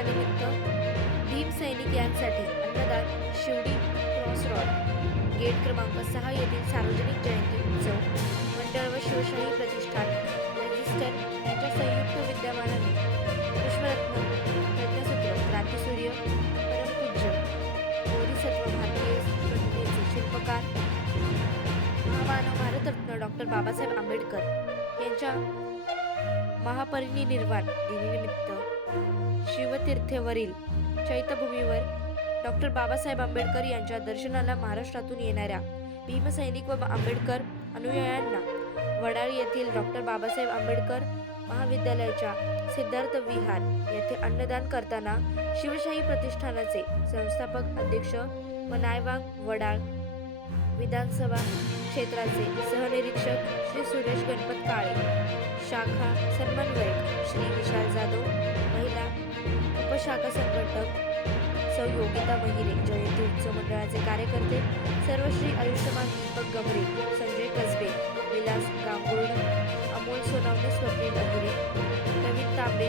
दिनानिमित्त भीमसैनिक यांसाठी अन्नदान शिवडी क्रॉस रॉड गेट क्रमांक सहा येथील सार्वजनिक जयंती उत्सव मंडळ व शिवशाही प्रतिष्ठान रजिस्टर यांच्या संयुक्त विद्यमानाने पुष्परत्न रत्नसूत्र क्रांतीसूर्य परमपूज्य बोधिसत्व भारतीय प्रतिमेचे शिल्पकार महामानव भारतरत्न डॉक्टर बाबासाहेब आंबेडकर यांच्या महापरिनिर्वाण दिनानिमित्त शिवतीर्थेवरील चैत्यभूमीवर डॉक्टर बाबासाहेब आंबेडकर यांच्या दर्शनाला महाराष्ट्रातून येणाऱ्या भीमसैनिक व आंबेडकर अनुयायांना वडाळी येथील डॉक्टर बाबासाहेब आंबेडकर महाविद्यालयाच्या सिद्धार्थ विहार येथे अन्नदान करताना शिवशाही प्रतिष्ठानाचे संस्थापक अध्यक्ष मनायवाग वडाळ विधानसभा क्षेत्राचे सहनिरीक्षक श्री सुरेश गणपत काळे शाखा समन्वयक श्री विशाल जाधव शाखा संघटक सौ योगिता महिरे जयंती उत्सव मंडळाचे कार्यकर्ते सर्वश्री आयुष्यमान दीपक गमरे संजय कसबे विलास गांगुर्ड अमोल सोनावणे स्वप्नील अहिरे नवीन तांबे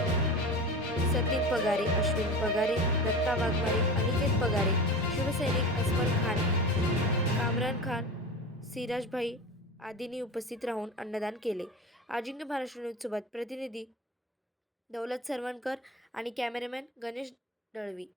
सतीन पगारे अश्विन पगारे दत्ता वाघमारे अनिकेत पगारे शिवसैनिक अस्मल खान कामरान खान सिराजभाई आदींनी उपस्थित राहून अन्नदान केले. अजिंक्य महाराष्ट्र न्यूजसोबत प्रतिनिधी दौलत सरवणकर आणि कॅमेरामॅन गणेश दळवी